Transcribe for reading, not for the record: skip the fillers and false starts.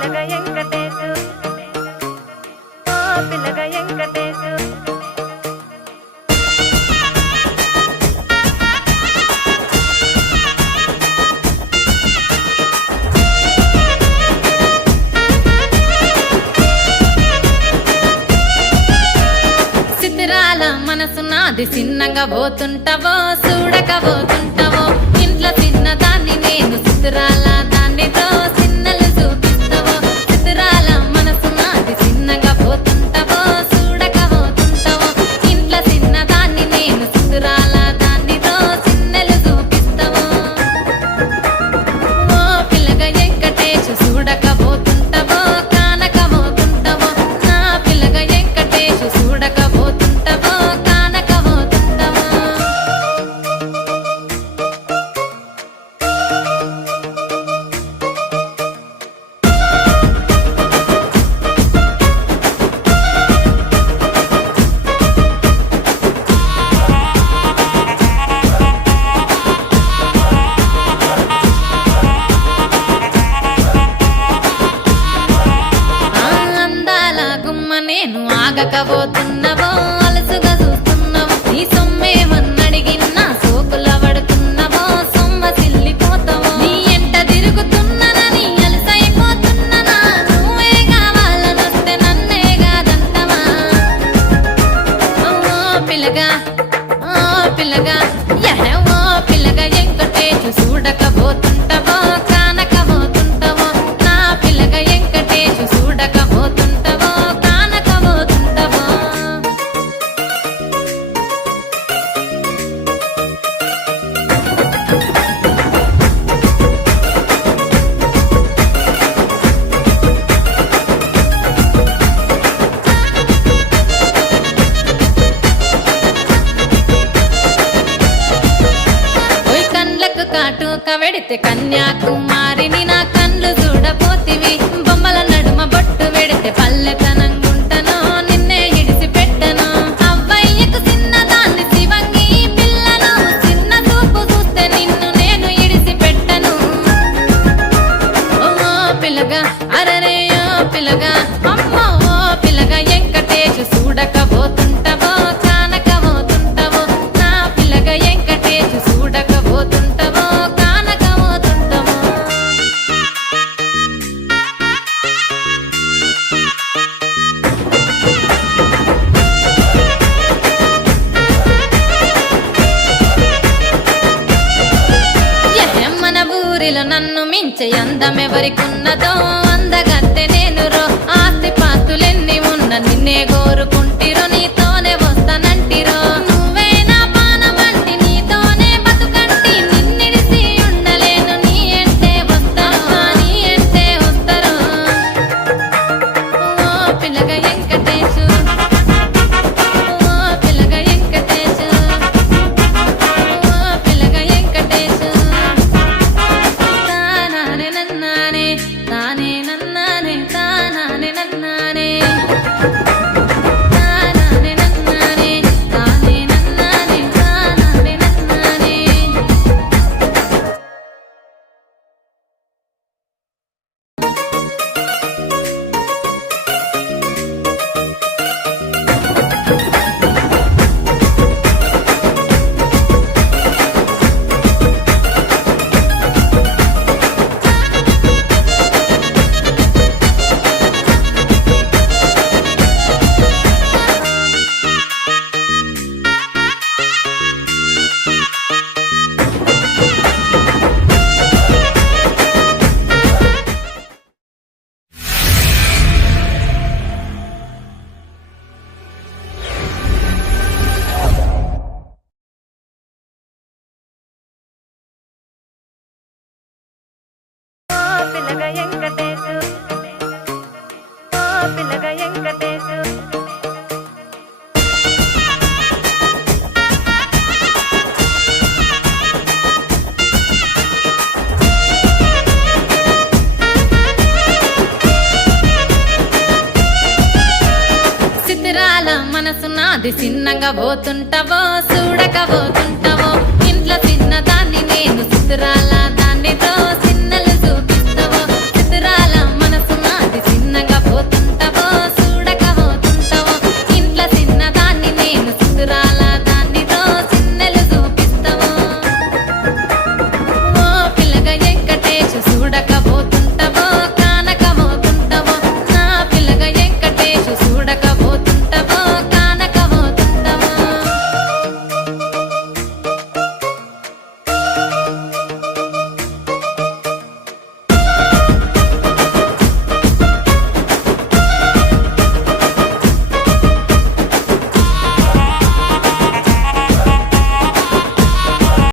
పిల్లగా వెంకటేశు పిల్లగా వెంకటేశు సిద్ధిరాల మనసు నాది చిన్నగా పోతుంటావో చూడక పోతుంటావో ఇంట్లో చిన్నదాన్ని నేను సిద్ధిరాల దానితో చిన్నలు చూపిస్తావో సిద్ధిరాల మనసు నాది చిన్నగా పోతుంటావో చూడక పోతుంటావో ఇంట్లో చిన్నదాన్ని నేను సిద్ధిరాల దానితో చిన్నలు చూపిస్తావో ఓ పిల్లగా వెంకటేశు చూడక పోతుంటావో కానక పోతుంటావో నా పిల్లగా వెంకటేశు చూడక పోతుంటావో కానక పోతుంటావో అందాల గుమ్మ నేను ఆగకపోతున్నావో అలసుగా చూస్తున్నావో నీ సొమ్మేమన్నడిగిన్నా సోకుల పడుతున్నావో సొమ్మ సిల్లిపోతావో నీ ఎంట తిరుగుతున్నానని అలసైపోతున్నానా నువ్వే కావాలనొస్తే నన్నే కాదంటవా ఓ పిల్లగా యహ ఓ పిల్లగా వెంకటేశు చూడకపోతుంటావో కానకపోతుంటావో నా పిల్లగా వెంకటేశు చూడకపోతుంటావో కానకపోతుంటావో ఓయ్ కండ్లకు కాటుక వెడితే కన్యాకుమారిని నా కండ్లు చూడపోతివి బొమ్మల నడుమ బొట్టు వెడితే పల్లెతనంగుంటను నిన్నే ఇడిసి పెట్టను అవ్వయ్యకు చిన్నదాన్ని శివంగి పిల్లను చిన్న చూపు చూస్తే నిన్ను నేను ఇడిసి పెట్టను ఓ పిల్లగా అరరే ఓ పిల్లగా అమ్మో ఓ పిల్లగా వెంకటేశు చూడకపోతుంటావో కానకపోతుంటావో నా పిల్లగా వెంకటేశు చూడకపోతుంటావో కానకపోతుంటావో మన ఊరిలో నన్ను మించే అందమెవరికున్నదో అందగత్తె నేను రో ఆస్తి పాస్తులెన్ని ఉన్న నిన్నే కోరుకుంటిరో నీతోనే వస్తానంటిరో నువ్వే నా పానమంటి నీతోనే బతుకంటి నిన్నిడిసి ఉండలేను నీ ఎంటే వస్తాను నీ ఎంటే వస్తారు ఓ పిల్లగా వెంకటేశు ఓ పిల్లగా వెంకటేశు ఓ పిల్లగా వెంకటేశు తానానే నన్నానే తానే నన్నానే తానానే నన్నానే తానానే నన్నానే తానే నన్నానే తానానే నన్నానే పిల్లగా వెంకటేశు పిల్లగా వెంకటేశు సిద్ధిరాల మనసు నాది చిన్నగా పోతుంటావో చూడక పోతుంటావో ఇంట్లో చిన్నదాన్ని నేను సిద్ధిరాల